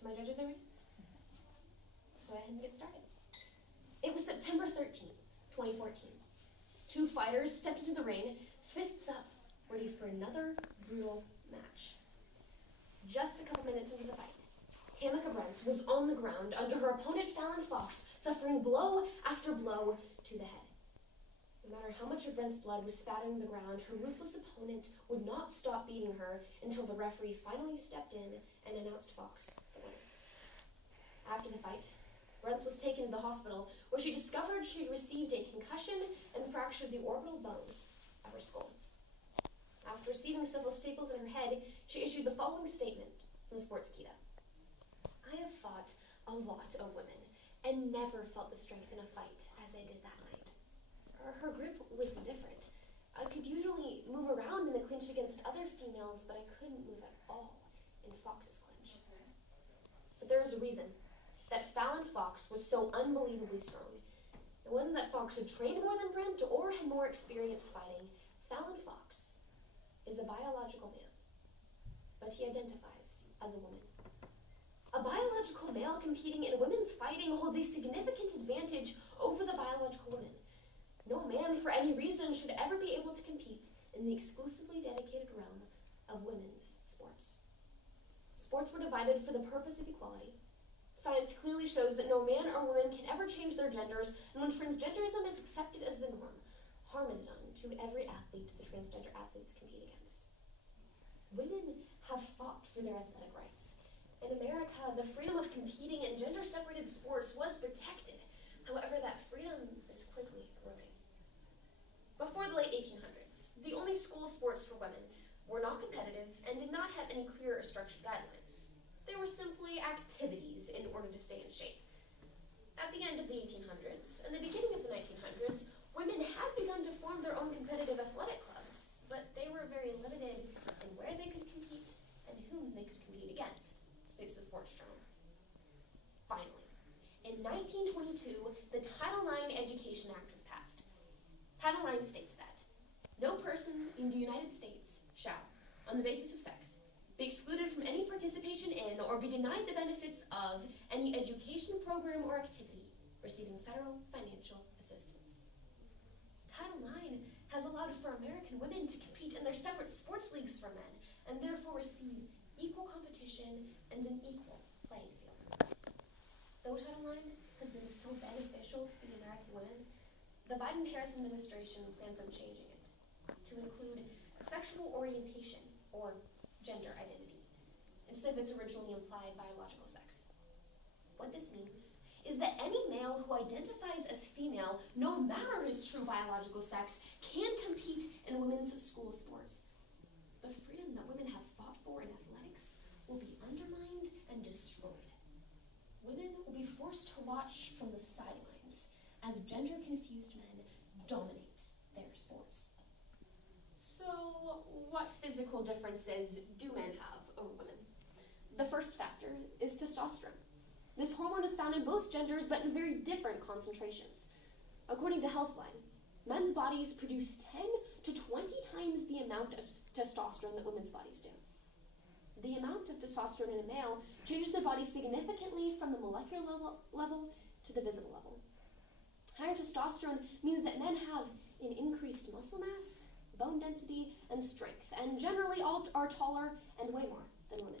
So my judges are ready? Let's go ahead and get started. It was September 13th, 2014. Two fighters stepped into the ring, fists up, ready for another brutal match. Just a couple minutes into the fight, Tamika Brents was on the ground under her opponent Fallon Fox, suffering blow after blow to the head. No matter how much of Brent's blood was spattering the ground, her ruthless opponent would not stop beating her until the referee finally stepped in and announced Fox the winner. After the fight, Brents was taken to the hospital, where she discovered she had received a concussion and fractured the orbital bone of her skull. After receiving several staples in her head, she issued the following statement from Sportskeeda. I have fought a lot of women and never felt the strength in a fight as I did that night. Her grip was different. I could usually move around in the clinch against other females, but I couldn't move at all in Fox's clinch. But there was a reason that Fallon Fox was so unbelievably strong. It wasn't that Fox had trained more than Brent or had more experience fighting. Fallon Fox is a biological man, but he identifies as a woman. A biological male competing in women's fighting holds a significant advantage over the biological woman. No man, for any reason, should ever be able to compete in the exclusively dedicated realm of women's sports. Sports were divided for the purpose of equality. Science clearly shows that no man or woman can ever change their genders, and when transgenderism is accepted as the norm, harm is done to every athlete the transgender athletes compete against. Women have fought for their athletic rights. In America, the freedom of competing in gender-separated sports was protected. However, that freedom is quickly eroding. Before the late 1800s, the only school sports for women were not competitive and did not have any clear or structured guidelines. They were simply activities in order to stay in shape. At the end of the 1800s and the beginning of the 1900s, women had begun to form their own competitive athletic clubs, but they were very limited in where they could compete and whom they could compete against, states the Sports Journal. Finally, in 1922, the Title IX Education Act was passed. Title IX states that no person in the United States shall, on the basis of sex, be excluded from any participation in or be denied the benefits of any education program or activity receiving federal financial assistance. Title IX has allowed for American women to compete in their separate sports leagues for men and therefore receive equal competition and an equal playing field. Though Title IX has been so beneficial to the American women, the Biden-Harris administration plans on changing it to include sexual orientation or gender identity, instead of its originally implied biological sex. What this means is that any male who identifies as female, no matter his true biological sex, can compete in women's school sports. The freedom that women have fought for in athletics will be undermined and destroyed. Women will be forced to watch from the sidelines as gender-confused men dominate their sports. So, what physical differences do men have over women? The first factor is testosterone. This hormone is found in both genders, but in very different concentrations. According to Healthline, men's bodies produce 10 to 20 times the amount of testosterone that women's bodies do. The amount of testosterone in a male changes their body significantly from the molecular level to the visible level. Higher testosterone means that men have an increased muscle mass, bone density, and strength, and generally all are taller and weigh more than women.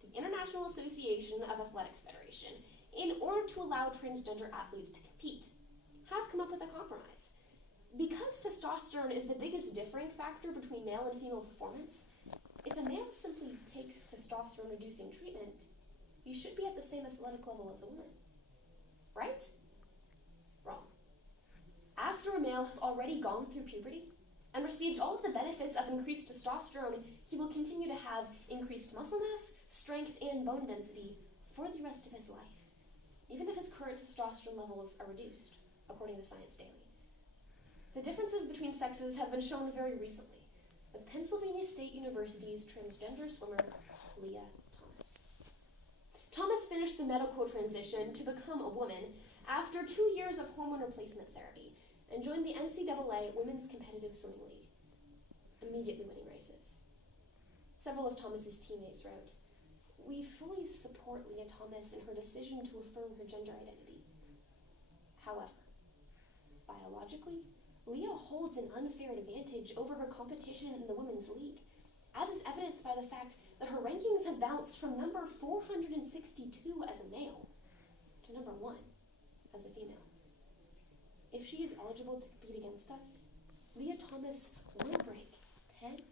The International Association of Athletics Federation, in order to allow transgender athletes to compete, have come up with a compromise. Because testosterone is the biggest differing factor between male and female performance, if a male simply takes testosterone-reducing treatment, he should be at the same athletic level as a woman. Right? Wrong. After a male has already gone through puberty and received all of the benefits of increased testosterone, he will continue to have increased muscle mass, strength, and bone density for the rest of his life, even if his current testosterone levels are reduced, according to Science Daily. The differences between sexes have been shown very recently, with Pennsylvania State University's transgender swimmer, Leah Thomas. Thomas finished the medical transition to become a woman after 2 years of hormone replacement therapy and joined the NCAA Women's Competitive Swimming League, immediately winning races. Several of Thomas's teammates wrote, "We fully support support Leah Thomas in her decision to affirm her gender identity. However, biologically, Leah holds an unfair advantage over her competition in the women's league, as is evidenced by the fact that her rankings have bounced from number 462 as a male to number 1 as a female. If she is eligible to compete against us, Leah Thomas will break Penn,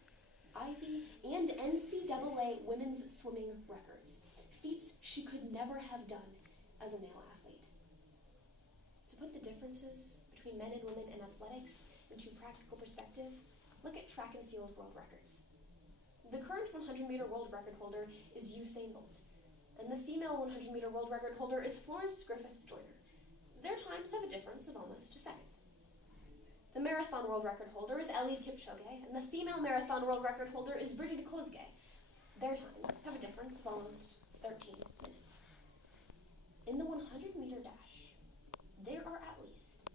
Ivy, and NCAA women's swimming records, feats she could never have done as a male athlete. To put the differences between men and women in athletics into practical perspective, look at track and field world records. The current 100-meter world record holder is Usain Bolt, and the female 100-meter world record holder is Florence Griffith Joyner. Their times have a difference of almost a second. The marathon world record holder is Eliud Kipchoge, and the female marathon world record holder is Brigid Kosgei. Their times have a difference of almost 13 minutes. In the 100-meter dash, there are at least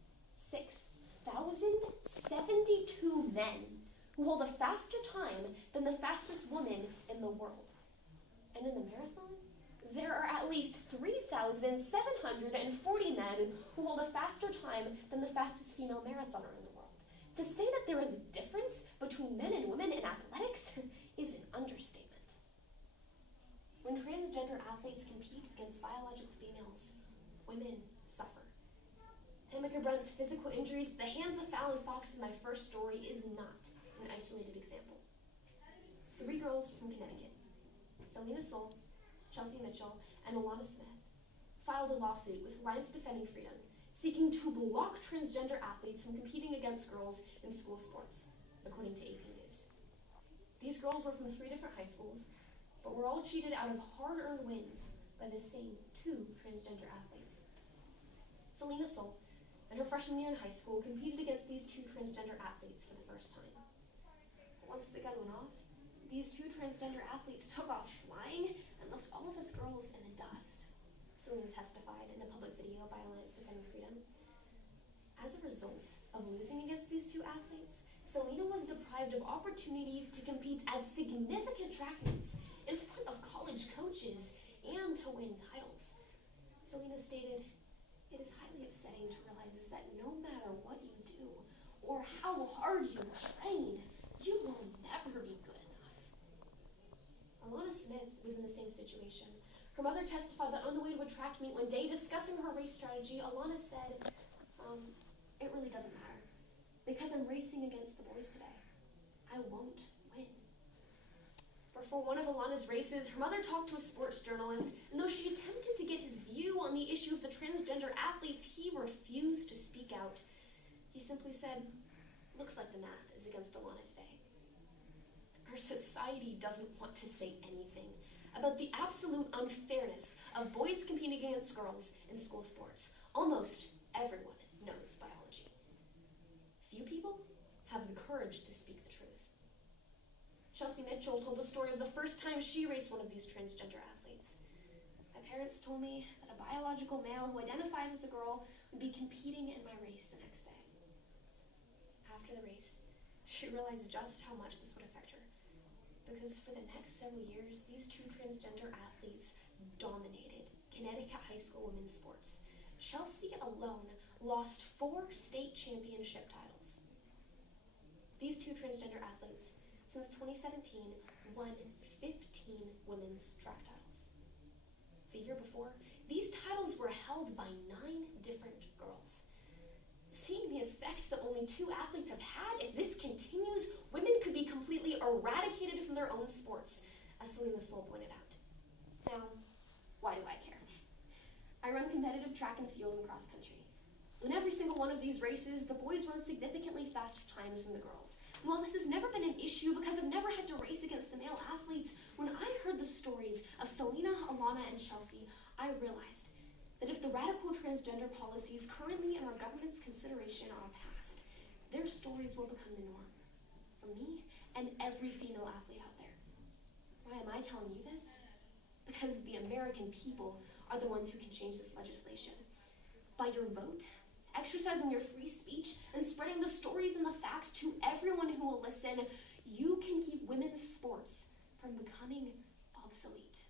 6,072 men who hold a faster time than the fastest woman in the world. And in the marathon, there are at least 3,740 men who hold a faster time than the fastest female marathoner in the world. To say that there is a difference between men and women in athletics is an understatement. When transgender athletes compete against biological females, women suffer. Tamika Brunt's physical injuries at the hands of Fallon Fox in my first story is not an isolated example. 3 girls from Connecticut, Selena Soule, Chelsea Mitchell, and Alana Smith, filed a lawsuit with Alliance Defending Freedom, seeking to block transgender athletes from competing against girls in school sports, according to AP News. These girls were from 3 different high schools, but were all cheated out of hard-earned wins by the same 2 transgender athletes. Selena Soule, in her freshman year in high school, competed against these 2 transgender athletes for the first time. Once the gun went off, these 2 transgender athletes took off flying and left all of us girls in the dust, Selena testified in a public video by Alliance Defending Freedom. As a result of losing against these 2 athletes, Selena was deprived of opportunities to compete at significant track meets in front of college coaches and to win titles. Selena stated, "It is highly upsetting to realize that no matter what you do or how hard you train, you will never be good enough." Alana Smith was in the same situation. Her mother testified that on the way to a track meet one day, discussing her race strategy, Alana said, "It really doesn't matter. Because I'm racing against the boys today, I won't win." Before one of Alana's races, her mother talked to a sports journalist, and though she attempted to get his view on the issue of the transgender athletes, he refused to speak out. He simply said, "Looks like the math is against Alana today." Our society doesn't want to say anything about the absolute unfairness of boys competing against girls in school sports. Almost everyone knows biology. Few people have the courage to speak the truth. Chelsea Mitchell told the story of the first time she raced one of these transgender athletes. "My parents told me that a biological male who identifies as a girl would be competing in my race the next day. After the race, she realized just how much this would affect her, because for the next several years, these 2 transgender athletes dominated Connecticut high school women's sports. Chelsea alone lost 4 state championship titles. These 2 transgender athletes, since 2017, won 15 women's track titles. The year before, these titles were held by 9 different girls. Seeing the effects that only 2 athletes have had, if this continues, women could be completely eradicated from their own sports, as Selena Soule pointed out. Now, why do I care? I run competitive track and field and cross country. In every single one of these races, the boys run significantly faster times than the girls. And while this has never been an issue because I've never had to race against the male athletes, when I heard the stories of Selena, Alana, and Chelsea, I realized that if the radical transgender policies currently in our government's consideration are passed, their stories will become the norm for me and every female athlete out there. Why am I telling you this? Because the American people are the ones who can change this legislation. By your vote, exercising your free speech, and spreading the stories and the facts to everyone who will listen, you can keep women's sports from becoming obsolete.